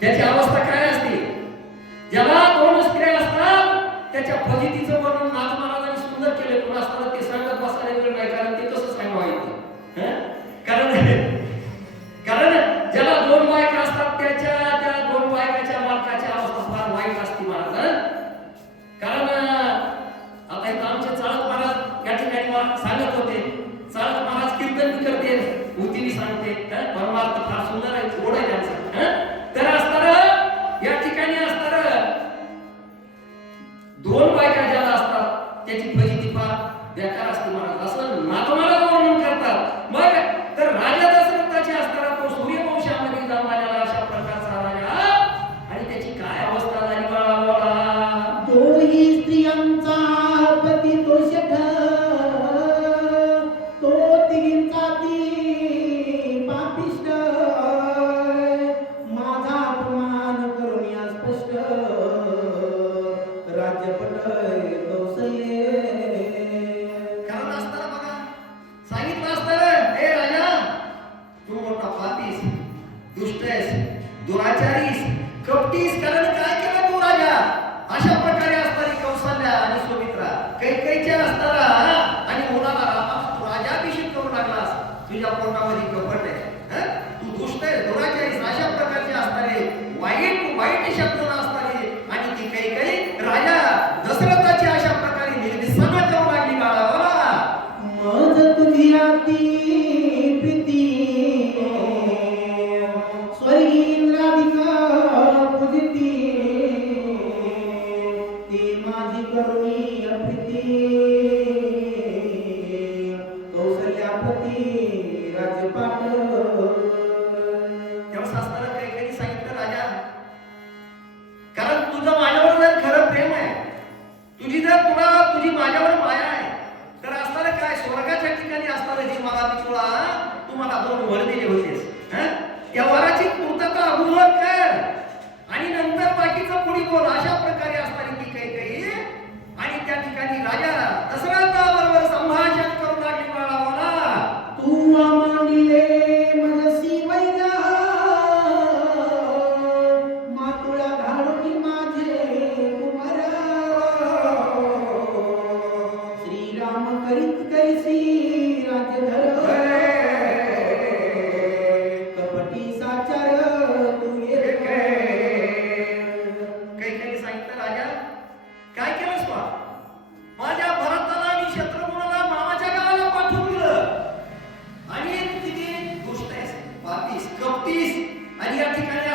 त्याची अवस्था 这样子。 시작도 आणि या ठिकाणी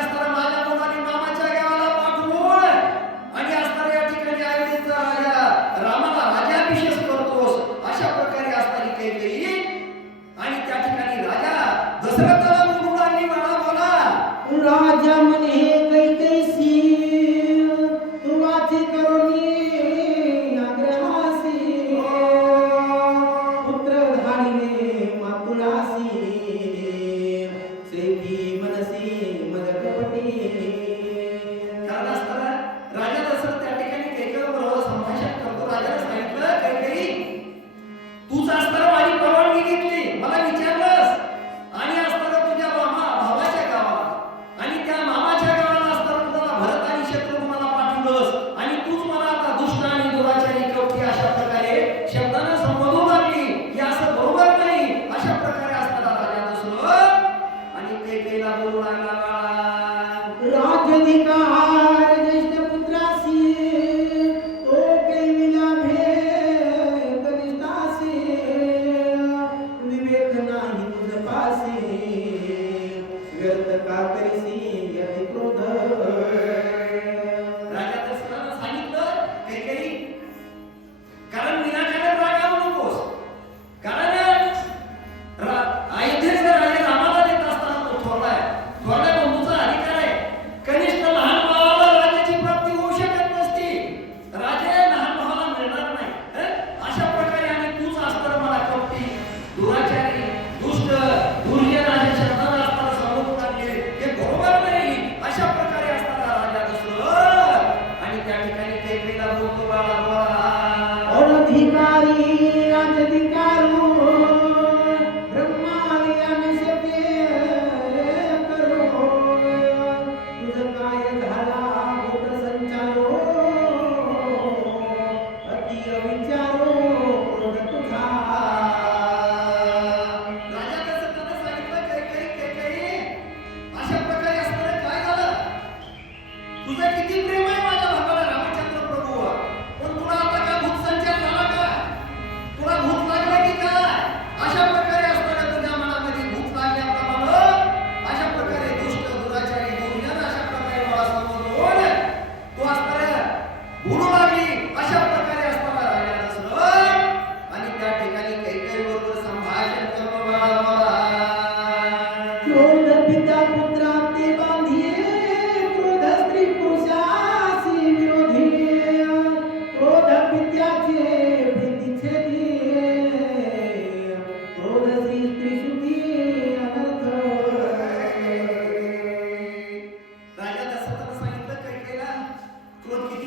ಗೆದ್ದ ಕಾತರಿಸಿ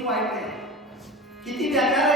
वाईट आहे किती बेकार.